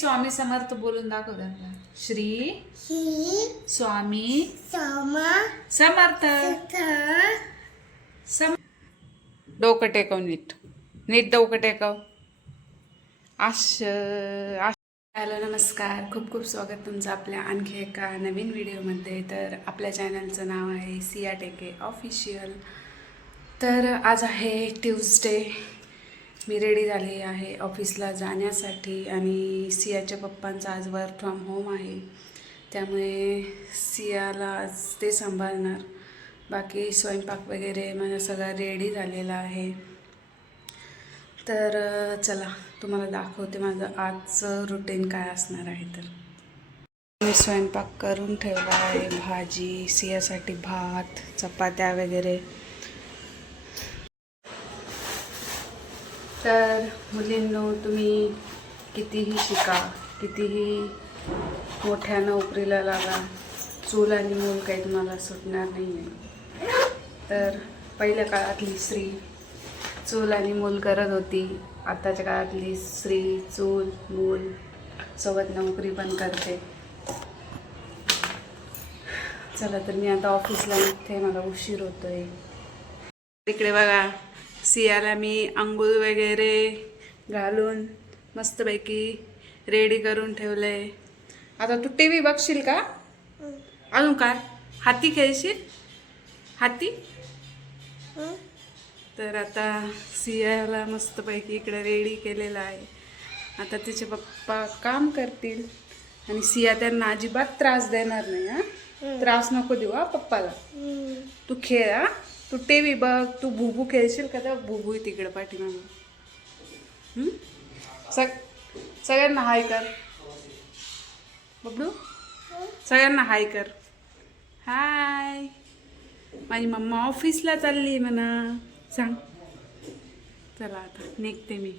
स्वामी समर्थ बोलून दाखव त्यांना. श्री ही स्वामी समा समर्थ. सम डोकं टेकव नीट. नीट डोकं टेकव. आश आश हॅलो नमस्कार. खूप खूप स्वागत तुमचं आपल्या आणखी एका नवीन व्हिडिओमध्ये. तर आपल्या चॅनलचं नाव आहे सिया टेके ऑफिशियल. तर आज आहे ट्यूजडे मी रेडी झाले आहे ऑफिसला जाण्यासाठी आणि सियाच्या पप्पांचा आज वर्क फ्रॉम होम आहे. त्यामुळे सियाला आज ते सांभाळणार. बाकी स्वयंपाक वगैरे माझा सगळा रेडी झालेला आहे. तर चला तुम्हाला दाखवते माझं आजचं रुटीन काय असणार आहे तर. मी स्वयंपाक करून ठेवला आहे भाजी सियासाठी भात चपात्या वगैरे. तर मुलींनो तुम्ही कितीही शिका कितीही मोठ्या नोकरीला लागा चूल आणि मूल काही तुम्हाला सुटणार नाही आहे तर पहिल्या काळातली स्त्री चूल आणि मूल करत होती. आताच्या काळातली स्त्री चूल मूल सोबत नोकरी पण करते. चला तर मी आता ऑफिसला निघते मला उशीर होतोय. तिकडे बघा. सियाला मी आंघोळ वगैरे घालून मस्तपैकी रेडी करून ठेवले आता तू टी व्ही बघशील का? अजून काय? हाती खेळशील? हाती? तर आता सियाला मस्तपैकी इकडे रेडी केलेलं आहे. आता तिचे पप्पा काम करतील. आणि सिया त्यांना अजिबात त्रास देणार नाही हा? त्रास नको देऊ हा पप्पाला. तू खेळ हा? तू टी व्ही बघ तू भुबू खेळशील का तर भुबू तिकडे पाठीमागं. सग सगळ्यांना हाय कर. बबडू सगळ्यांना हाय कर. हाय. माझी मम्मा ऑफिसला चालली आहे म्हणा. सांग. चला आता निघते मी.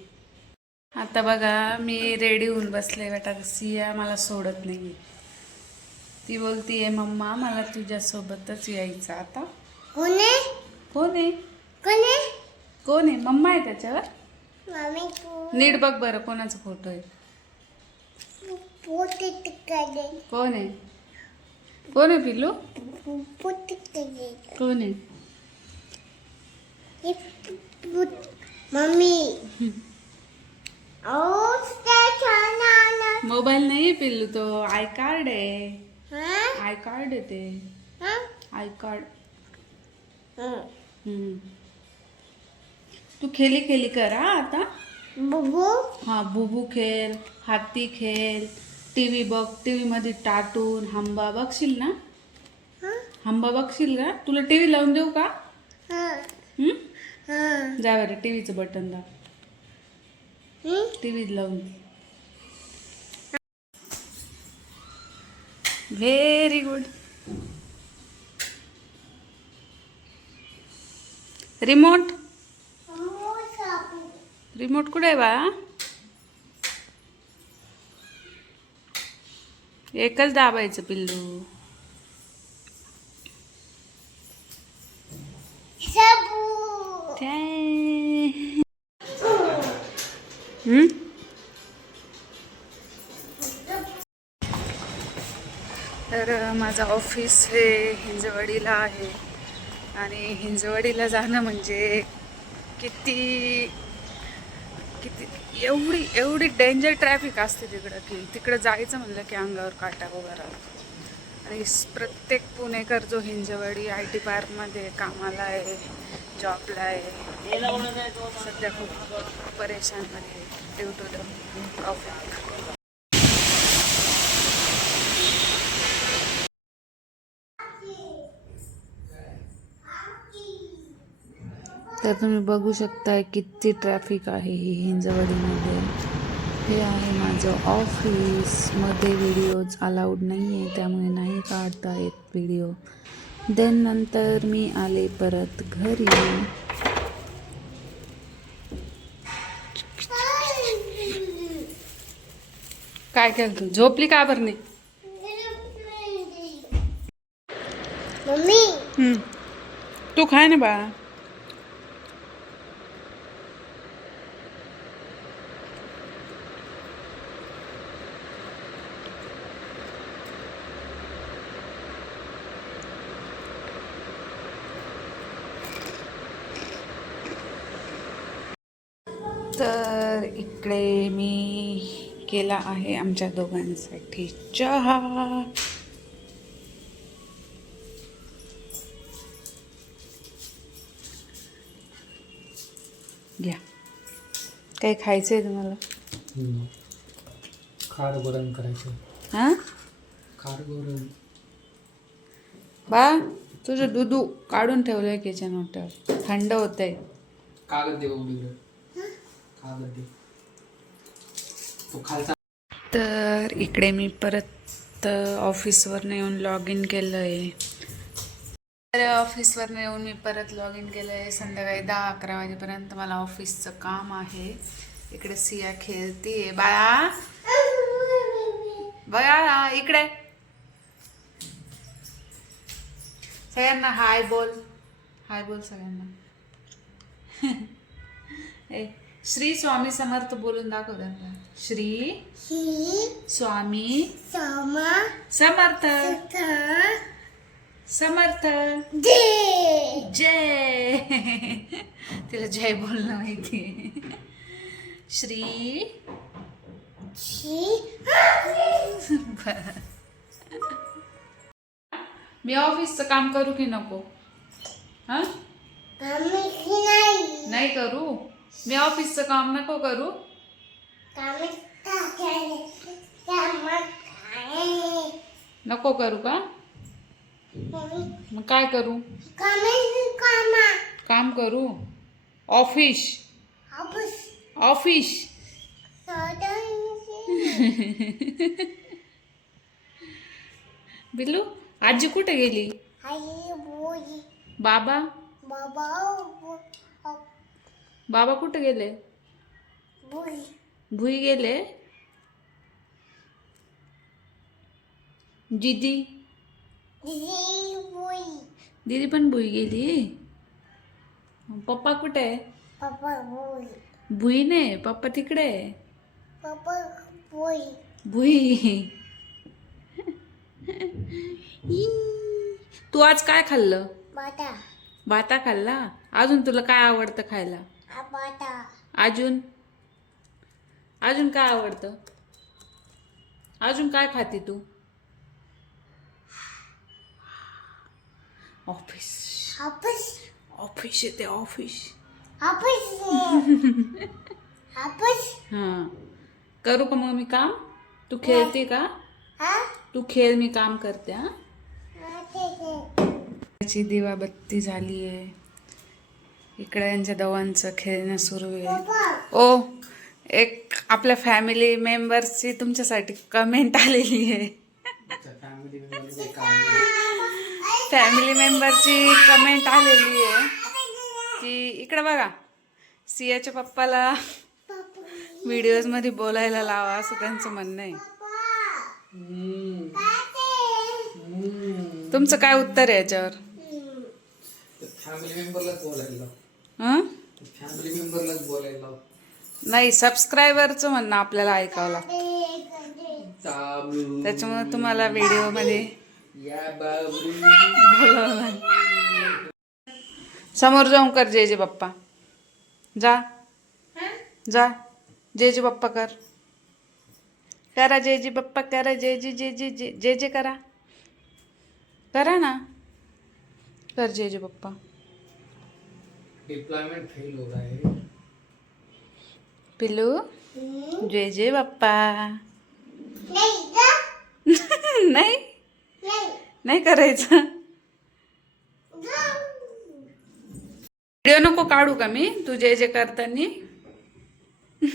आता बघा मी रेडी होऊन बसले बेटा. सिया मला सोडत नाही ती बोलतीये मम्मा मला तुझ्यासोबतच यायचं आता. कोणे कोण आहे? कोणे कोण आहे? मम्मा आहे त्याच्यावर? मम्मी तू नीट बघ बरं कोणाचा फोटो आहे. तिकडे कोण आहे? कोण आहे पिल्लू? तिकडे कोण आहे? मम्मी. ओ स्टेशन मोबाईल नाही आहे पिल्लू तो. आय कार्ड आहे. हा? आय कार्ड आहे ते. हा? आय कार्ड हं. तू खेली खेली कर हा आता? बुबू हा बुबू खेळ हाती खेळ टी व्ही बघ टी व्हीमध्ये टाटून हंबा बघशील ना? हा. हंबा बघशील का तुला टी व्ही लावून देऊ का? हा. हम्म? हा. जा बरं टी व्हीचं बटन दाब. हं? टी व्ही लावून दे. Very good remote? रिमोट कुठे आहे बा? एकच दाबायचं पिल्लू? तर माझं ऑफिस हे हिंजवडीला आहे. आणि हिंजवडीला जाणं म्हणजे किती किती एवढी एवढी डेंजर ट्रॅफिक असते तिकडं की तिकडं जायचं म्हणलं की अंगावर काटा वगैरे आणि प्रत्येक पुणेकर जो हिंजवडी आय टी पार्कमध्ये कामाला आहे जॉबला आहे सध्या खूप परेशानमध्ये ड्यू टू द ट्रॉफिक तर तुम्ही बघू शकताय किती ट्रॅफिक आहे ही हिंजवडीमध्ये. हे आहे माझं ऑफिसमध्ये व्हिडिओज अलाउड नाही आहे त्यामुळे नाही काढता येत व्हिडिओ देन नंतर मी आले परत घरी. काय केलं तू? झोपली का बरं नाही? तू खाय ना बाळा. तर इकडे मी केला आहे आमच्या दोघांसाठी चहा. घ्या. काही खायचं आहे तुम्हाला. खार वरण करायचं हां? खार वरण बा तुझं दुधू काढून ठेवलंय किचन ओट्यावर थंड होत आहे कागद दे तो खालचा तर इकडे मी परत ऑफिसवरनं येऊन लॉग इन केलं आहे तर ऑफिसवरनं येऊन मी परत लॉग इन केलं आहे संध्याकाळी दहा अकरा वाजेपर्यंत मला ऑफिसचं काम आहे. इकडे सिया खेळतीये. बाळा! बघा इकडे! सगळ्यांना हाय बोल. हाय बोल सगळ्यांना. ए, श्री स्वामी समर्थ बोलून दाखव त्यांना. श्री ही स्वामी समा समर्थ. समर्थ. दे जय. तिला जय बोलणं माहिती श्री ही मी ऑफिसचं काम करू की नको? हा? आम्ही ही नाही. नाही करू? मी ऑफिसचं काम नको करू. नको करू का? मग काय करू? कामे कामा काम करू. ऑफिस. ऑफिस. बिल्लू आजी कुठे गेली? बाबा? बाबा बाबा कुठे गेले? बोई भुई गेले? दीदी दिदी बोई दीदी पण भुई गेली? पप्पा कुठे? भुई नाही पप्पा तिकडे? भुई. तू आज काय खाल्लं? भाता खाल्ला? अजून तुला काय आवडतं खायला? अजून? अजून काय आवडतं? अजून काय खाते तू? ऑफिस. हापूस ऑफिस येते ऑफिस. हापूस हां. करू का मग मी काम? तू खेळते का? तू खेळ मी काम करते हां. दिवाबत्ती झाली आहे. इकडे यांच्या दोघांचं खेळणं सुरू आहे. ओ एक आपल्या फॅमिली मेंबर्सची तुमच्यासाठी कमेंट आलेली आहे. फॅमिली मेंबरची कमेंट आलेली आहे. की इकडे बघा सियाच्या पप्पाला व्हिडिओजमध्ये बोलायला लावा असं त्यांचं म्हणणं आहे. तुमचं काय उत्तर आहे याच्यावर? फॅमिली मेंबरला बोलायला नाही सबस्क्रायबरचं म्हणणं आपल्याला ऐकावं लागतं. त्याच्यामुळे तुम्हाला व्हिडिओमध्ये समोर जाऊन कर जे जे बाप्पा. जा. जा. जे जे बाप्पा कर. करा जे जे बाप्पा करा जे जे जे जे जे जे जे करा. करा ना. कर जे जे बाप्पा. डिप्लॉयमेंट फेल हो रहा है। पिल्लू? जे जे बाप्पा नाही? नाही करायचं. व्हिडिओ नको काढू का मी? तू जे जे करतानी?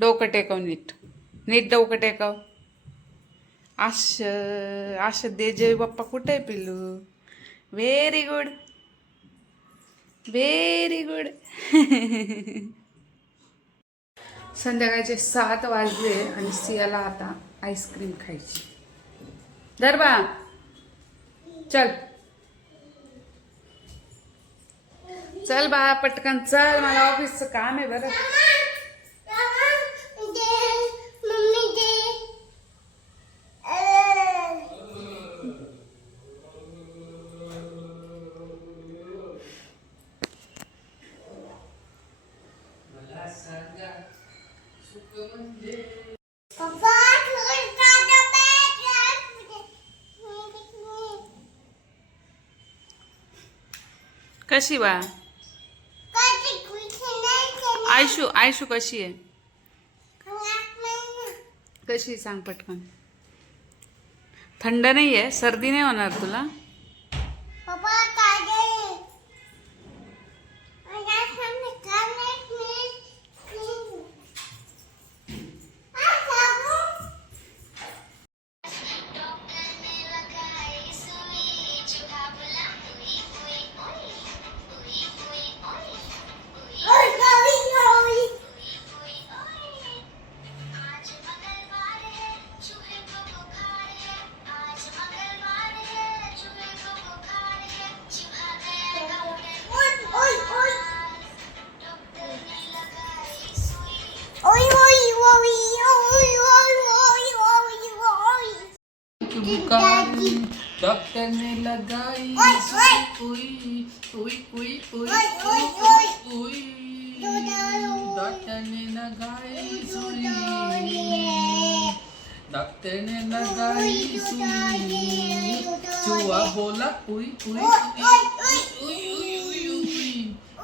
डोकं टेकव नीट. नीट डोकं टेकव. आश आश दे जे बाप्पा. कुठे आहे पिल्लू? व्हेरी गुड व्हेरी गुड संध्याकाळचे सात वाजले आणि सियाला आता आईस्क्रीम खायची. दरबा चल. चल बा पटकन चल मला ऑफिसचं काम आहे बरं मामा दे मम्मी दे पप्पा थोडं बॅग कशी बा. आयशू आयशू कशी आहे. कशी? सांग पटकन. थंड नाही आहे सर्दी नाही होणार तुला? lagay Uy, uy, uy, uy, uy, uy, uy Datane nagay suri Datane nagay suri Chua bola uy, uy, uy, uy, uy, uy, uy,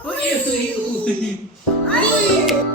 uy, uy, uy, uy,